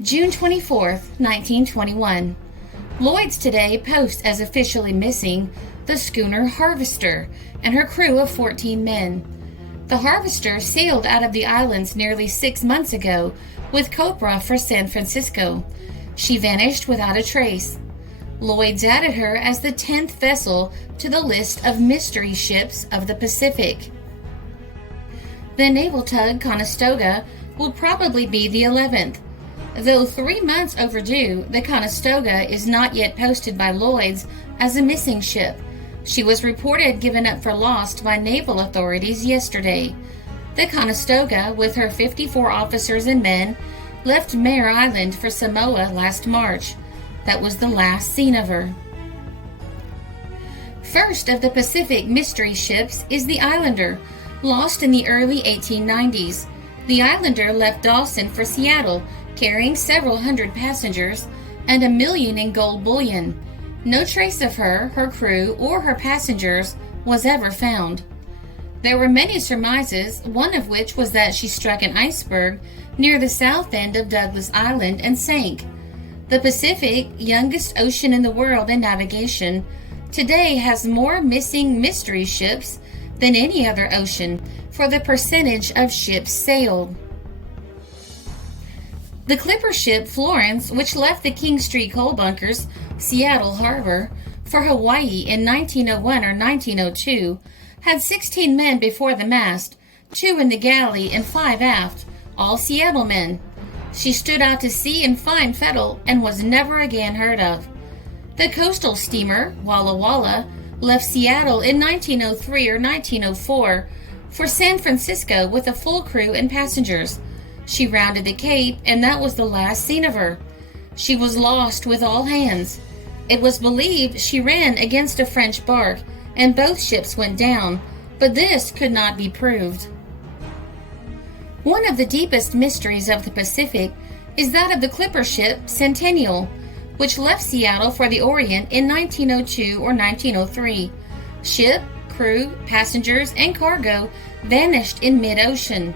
June 24th, 1921. Lloyd's today posts as officially missing the schooner Harvester and her crew of 14 men. The Harvester sailed out of the islands nearly 6 months ago with copra for San Francisco. She vanished without a trace. Lloyd's added her as the 10th vessel to the list of mystery ships of the Pacific. The naval tug Conestoga will probably be the 11th. Though 3 months overdue, the Conestoga is not yet posted by Lloyd's as a missing ship. She was reported given up for lost by naval authorities yesterday. The Conestoga, with her 54 officers and men, left Mare Island for Samoa last March. That was the last seen of her. First of the Pacific mystery ships is the Islander, lost in the early 1890s. The Islander left Dawson for Seattle, carrying several hundred passengers and $1 million in gold bullion. No trace of her, her crew, or her passengers was ever found. There were many surmises, one of which was that she struck an iceberg near the south end of Douglas Island and sank. The Pacific, youngest ocean in the world in navigation, today has more missing mystery ships than any other ocean for the percentage of ships sailed. The clipper ship Florence, which left the King Street coal bunkers, Seattle Harbor, for Hawaii in 1901 or 1902, had 16 men before the mast, 2 in the galley and 5 aft, all Seattle men. She stood out to sea in fine fettle and was never again heard of. The coastal steamer, Walla Walla, left Seattle in 1903 or 1904 for San Francisco with a full crew and passengers. She rounded the Cape, and that was the last seen of her. She was lost with all hands. It was believed she ran against a French bark, and both ships went down, but this could not be proved. One of the deepest mysteries of the Pacific is that of the clipper ship Centennial, which left Seattle for the Orient in 1902 or 1903. Ship, crew, passengers, and cargo vanished in mid-ocean.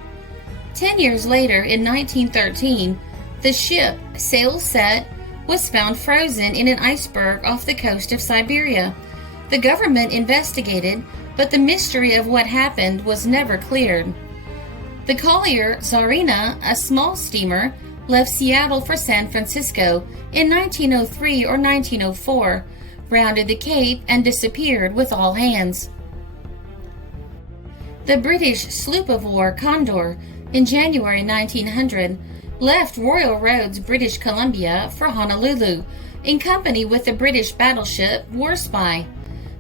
10 years later, in 1913, the ship, sails set, was found frozen in an iceberg off the coast of Siberia. The government investigated, but the mystery of what happened was never cleared. The collier Tsarina, a small steamer, left Seattle for San Francisco in 1903 or 1904, rounded the Cape, and disappeared with all hands. The British sloop of war Condor, in January 1900, left Royal Roads, British Columbia for Honolulu in company with the British battleship Warspy.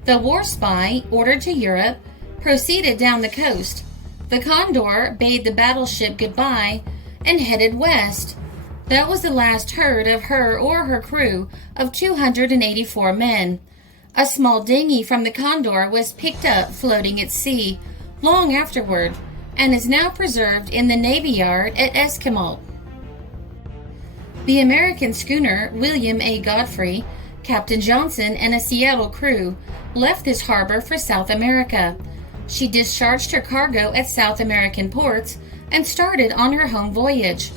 The Warspy, ordered to Europe, proceeded down the coast. The Condor bade the battleship goodbye and headed west. That was the last heard of her or her crew of 284 men. A small dinghy from the Condor was picked up floating at sea long afterward, and is now preserved in the Navy Yard at Esquimalt. The American schooner William A. Godfrey, Captain Johnson, and a Seattle crew left this harbor for South America. She discharged her cargo at South American ports and started on her home voyage.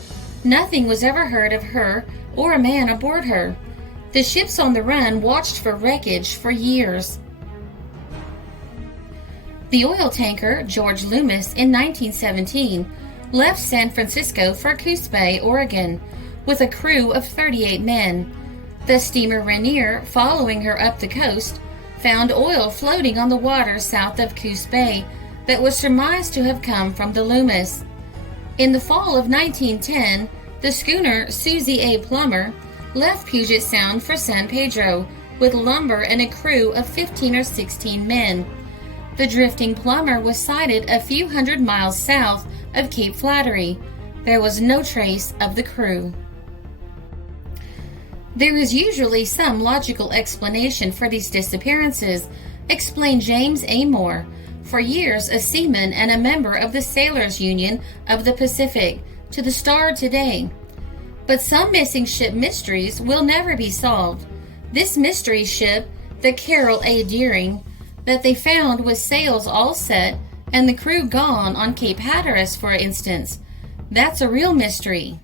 Nothing was ever heard of her or a man aboard her. The ships on the run watched for wreckage for years. The oil tanker George Loomis in 1917 left San Francisco for Coos Bay, Oregon, with a crew of 38 men. The steamer Rainier, following her up the coast, found oil floating on the water south of Coos Bay that was surmised to have come from the Loomis. In the fall of 1910, the schooner Susie A. Plummer left Puget Sound for San Pedro with lumber and a crew of 15 or 16 men. The drifting Plummer was sighted a few hundred miles south of Cape Flattery. There was no trace of the crew. There is usually some logical explanation for these disappearances, explained James A. Moore, for years a seaman and a member of the Sailors' Union of the Pacific, to the Star today. But some missing ship mysteries will never be solved. This mystery ship, the Carol A. Deering, that they found with sails all set and the crew gone on Cape Hatteras, for instance. That's a real mystery.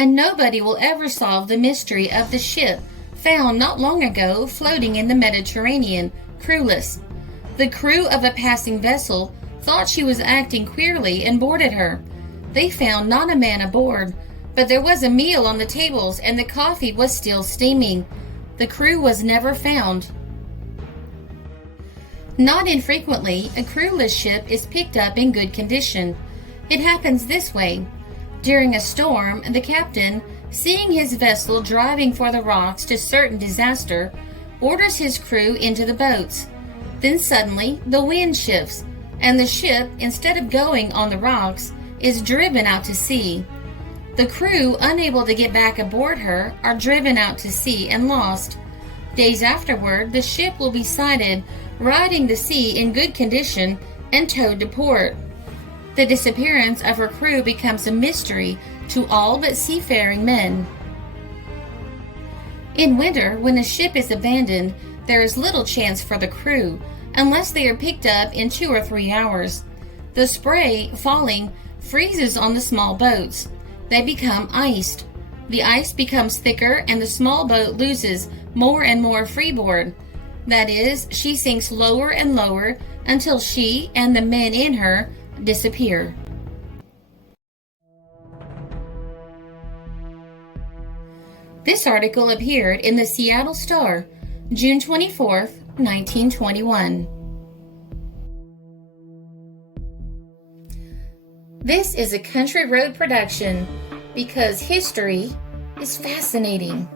and nobody will ever solve the mystery of the ship found not long ago floating in the Mediterranean, crewless. The crew of a passing vessel thought she was acting queerly and boarded her. They found not a man aboard, but there was a meal on the tables and the coffee was still steaming. The crew was never found. Not infrequently, a crewless ship is picked up in good condition. It happens this way. During a storm, the captain, seeing his vessel driving for the rocks to certain disaster, orders his crew into the boats. Then suddenly, the wind shifts, and the ship, instead of going on the rocks, is driven out to sea. The crew, unable to get back aboard her, are driven out to sea and lost. Days afterward, the ship will be sighted riding the sea in good condition and towed to port. The disappearance of her crew becomes a mystery to all but seafaring men. In winter, when a ship is abandoned, there is little chance for the crew, unless they are picked up in 2 or 3 hours. The spray falling freezes on the small boats. They become iced. The ice becomes thicker and the small boat loses more and more freeboard. That is, she sinks lower and lower until she and the men in her disappear. This article appeared in the Seattle Star, June 24th, 1921. This is a Country Road production because history is fascinating.